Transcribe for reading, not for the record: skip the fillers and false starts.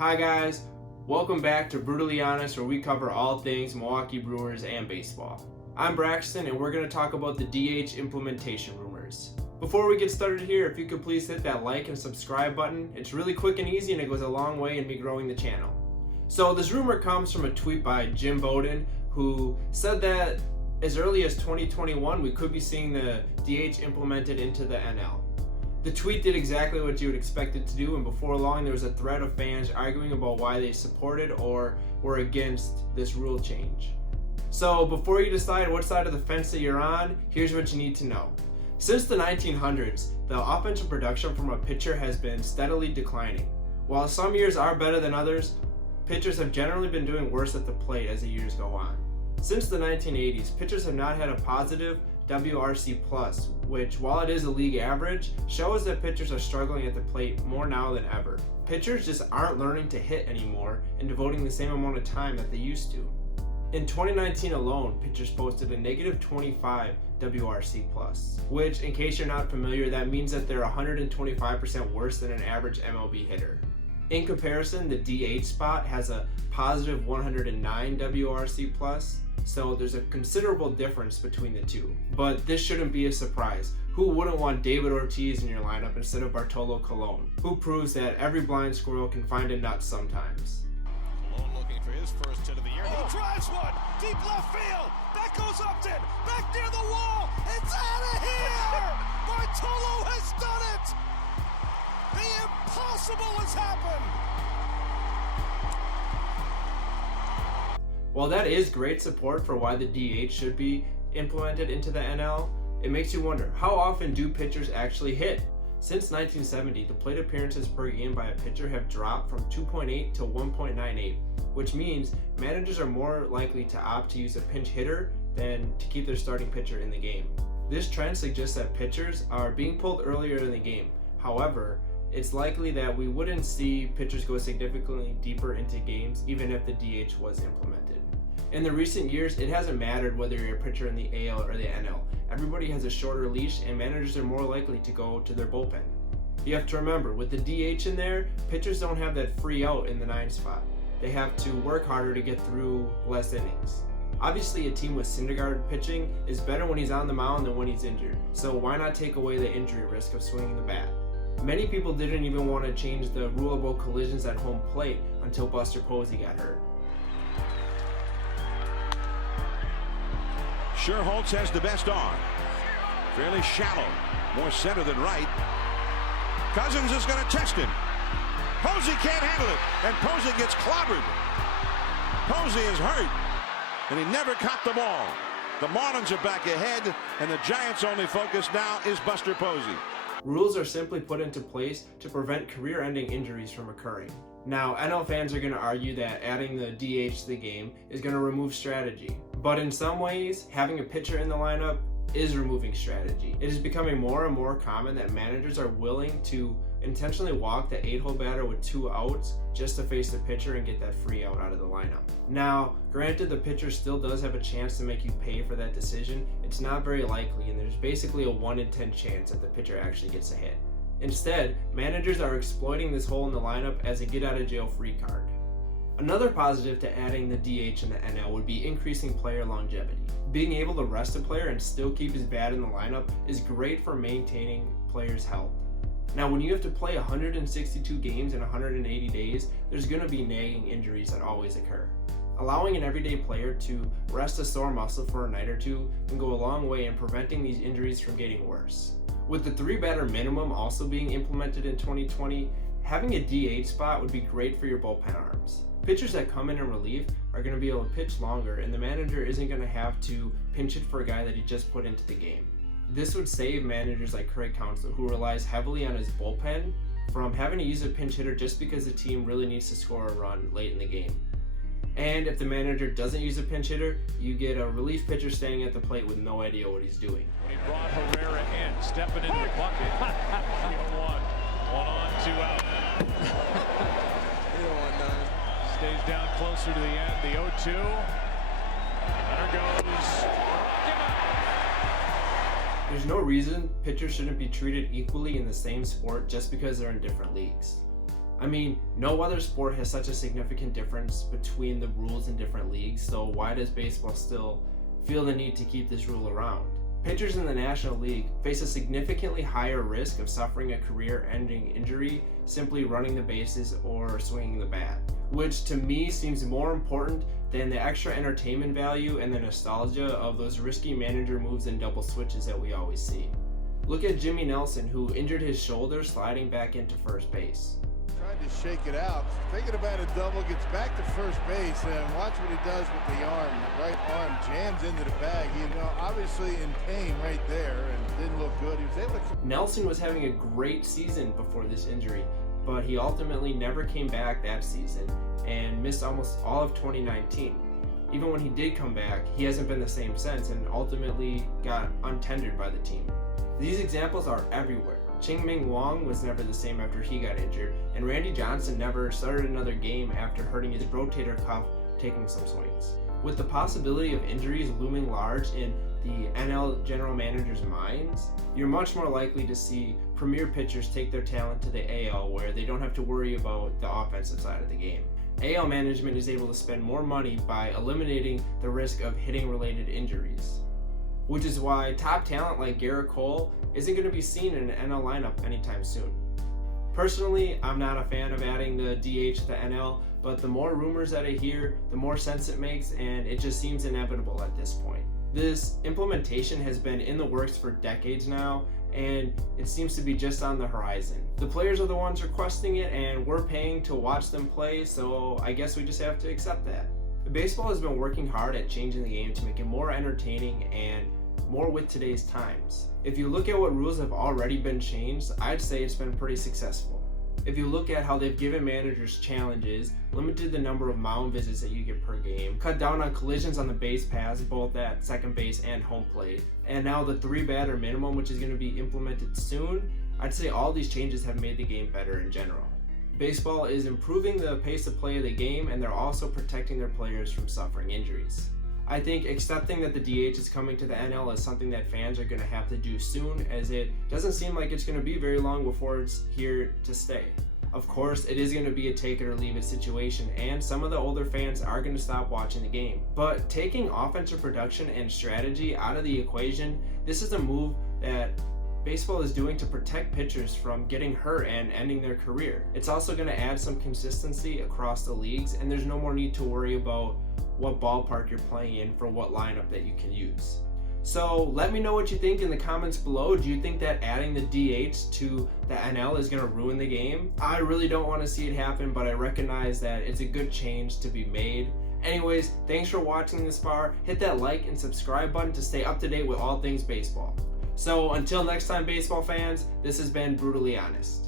Hi guys, welcome back to Brutally Honest, where we cover all things Milwaukee Brewers and baseball. I'm Braxton and we're going to talk about the DH implementation rumors. Before we get started here, if you could please hit that like and subscribe button. It's really quick and easy and it goes a long way in me growing the channel. So this rumor comes from a tweet by Jim Bowden, who said that as early as 2021 we could be seeing the DH implemented into the NL. The tweet did exactly what you would expect it to do, and before long there was a thread of fans arguing about why they supported or were against this rule change. So before you decide what side of the fence that you're on, here's what you need to know. Since the 1900s, the offensive production from a pitcher has been steadily declining. While some years are better than others, pitchers have generally been doing worse at the plate as the years go on. Since the 1980s, pitchers have not had a positive WRC+, which, while it is a league average, shows that pitchers are struggling at the plate more now than ever. Pitchers just aren't learning to hit anymore and devoting the same amount of time that they used to. In 2019 alone, pitchers posted a negative 25 WRC+, which, in case you're not familiar, that means that they're 125% worse than an average MLB hitter. In comparison, the DH spot has a positive 109 WRC+, so there's a considerable difference between the two. But this shouldn't be a surprise. Who wouldn't want David Ortiz in your lineup instead of Bartolo Colon, who proves that every blind squirrel can find a nut sometimes? Colon looking for his first hit of the year. He drives one, deep left field. Back goes Upton, back near the wall. It's out of here! Bartolo has done it! The impossible has happened! While that is great support for why the DH should be implemented into the NL, it makes you wonder, how often do pitchers actually hit? Since 1970, the plate appearances per game by a pitcher have dropped from 2.8 to 1.98, which means managers are more likely to opt to use a pinch hitter than to keep their starting pitcher in the game. This trend suggests that pitchers are being pulled earlier in the game. However, it's likely that we wouldn't see pitchers go significantly deeper into games even if the DH was implemented. In the recent years, it hasn't mattered whether you're a pitcher in the AL or the NL. Everybody has a shorter leash and managers are more likely to go to their bullpen. You have to remember, with the DH in there, pitchers don't have that free out in the 9 spot. They have to work harder to get through less innings. Obviously, a team with Syndergaard pitching is better when he's on the mound than when he's injured, so why not take away the injury risk of swinging the bat? Many people didn't even want to change the rule about collisions at home plate until Buster Posey got hurt. Sherholtz has the best arm. Fairly shallow. More center than right. Cousins is going to test him. Posey can't handle it. And Posey gets clobbered. Posey is hurt. And he never caught the ball. The Marlins are back ahead. And the Giants' only focus now is Buster Posey. Rules are simply put into place to prevent career-ending injuries from occurring. Now, NL fans are going to argue that adding the DH to the game is going to remove strategy. But in some ways, having a pitcher in the lineup is removing strategy. It is becoming more and more common that managers are willing to intentionally walk the 8-hole batter with 2 outs just to face the pitcher and get that free out of the lineup. Now, granted, the pitcher still does have a chance to make you pay for that decision. It's not very likely, and there's basically a 1 in 10 chance that the pitcher actually gets a hit. Instead, managers are exploiting this hole in the lineup as a get-out-of-jail-free card. Another positive to adding the DH in the NL would be increasing player longevity. Being able to rest a player and still keep his bat in the lineup is great for maintaining players' health. Now, when you have to play 162 games in 180 days, there's going to be nagging injuries that always occur. Allowing an everyday player to rest a sore muscle for a night or two can go a long way in preventing these injuries from getting worse. With the 3-batter minimum also being implemented in 2020, having a DH spot would be great for your bullpen arms. Pitchers that come in relief are going to be able to pitch longer, and the manager isn't going to have to pinch it for a guy that he just put into the game. This would save managers like Craig Counsell, who relies heavily on his bullpen, from having to use a pinch hitter just because the team really needs to score a run late in the game. And if the manager doesn't use a pinch hitter, you get a relief pitcher standing at the plate with no idea what he's doing. He brought Herrera in, stepping into the bucket. 1 on, 2 out. Stays down closer to the end. The 0-2. There goes. There's no reason pitchers shouldn't be treated equally in the same sport just because they're in different leagues. I mean, no other sport has such a significant difference between the rules in different leagues, so why does baseball still feel the need to keep this rule around? Pitchers in the National League face a significantly higher risk of suffering a career-ending injury simply running the bases or swinging the bat, which to me seems more important than the extra entertainment value and the nostalgia of those risky manager moves and double switches that we always see. Look at Jimmy Nelson, who injured his shoulder sliding back into first base. Tried to shake it out, thinking about a double, gets back to first base, and watch what he does with the arm. The right arm jams into the bag. Obviously in pain right there, and didn't look good. He was able to... Nelson was having a great season before this injury, but he ultimately never came back that season and missed almost all of 2019. Even when he did come back, he hasn't been the same since and ultimately got untendered by the team. These examples are everywhere. Ching-Ming Wong was never the same after he got injured, and Randy Johnson never started another game after hurting his rotator cuff taking some swings. With the possibility of injuries looming large in the NL general managers' minds, you're much more likely to see premier pitchers take their talent to the AL where they don't have to worry about the offensive side of the game. AL management is able to spend more money by eliminating the risk of hitting-related injuries, which is why top talent like Garrett Cole isn't going to be seen in an NL lineup anytime soon. Personally, I'm not a fan of adding the DH to the NL, but the more rumors that I hear, the more sense it makes, and it just seems inevitable at this point. This implementation has been in the works for decades now, and it seems to be just on the horizon. The players are the ones requesting it, and we're paying to watch them play, so I guess we just have to accept that. Baseball has been working hard at changing the game to make it more entertaining and more with today's times. If you look at what rules have already been changed, I'd say it's been pretty successful. If you look at how they've given managers challenges, limited the number of mound visits that you get per game, cut down on collisions on the base paths, both at second base and home plate, and now the 3-batter minimum, which is going to be implemented soon, I'd say all these changes have made the game better in general. Baseball is improving the pace of play of the game, and they're also protecting their players from suffering injuries. I think accepting that the DH is coming to the NL is something that fans are going to have to do soon, as it doesn't seem like it's going to be very long before it's here to stay. Of course, it is going to be a take it or leave it situation, and some of the older fans are going to stop watching the game. But taking offensive production and strategy out of the equation, this is a move that baseball is doing to protect pitchers from getting hurt and ending their career. It's also going to add some consistency across the leagues, and there's no more need to worry about what ballpark you're playing in for what lineup that you can use. So let me know what you think in the comments below. Do you think that adding the DH to the NL is going to ruin the game? I really don't want to see it happen, but I recognize that it's a good change to be made. Anyways, thanks for watching this far. Hit that like and subscribe button to stay up to date with all things baseball. So until next time, baseball fans, this has been Brutally Honest.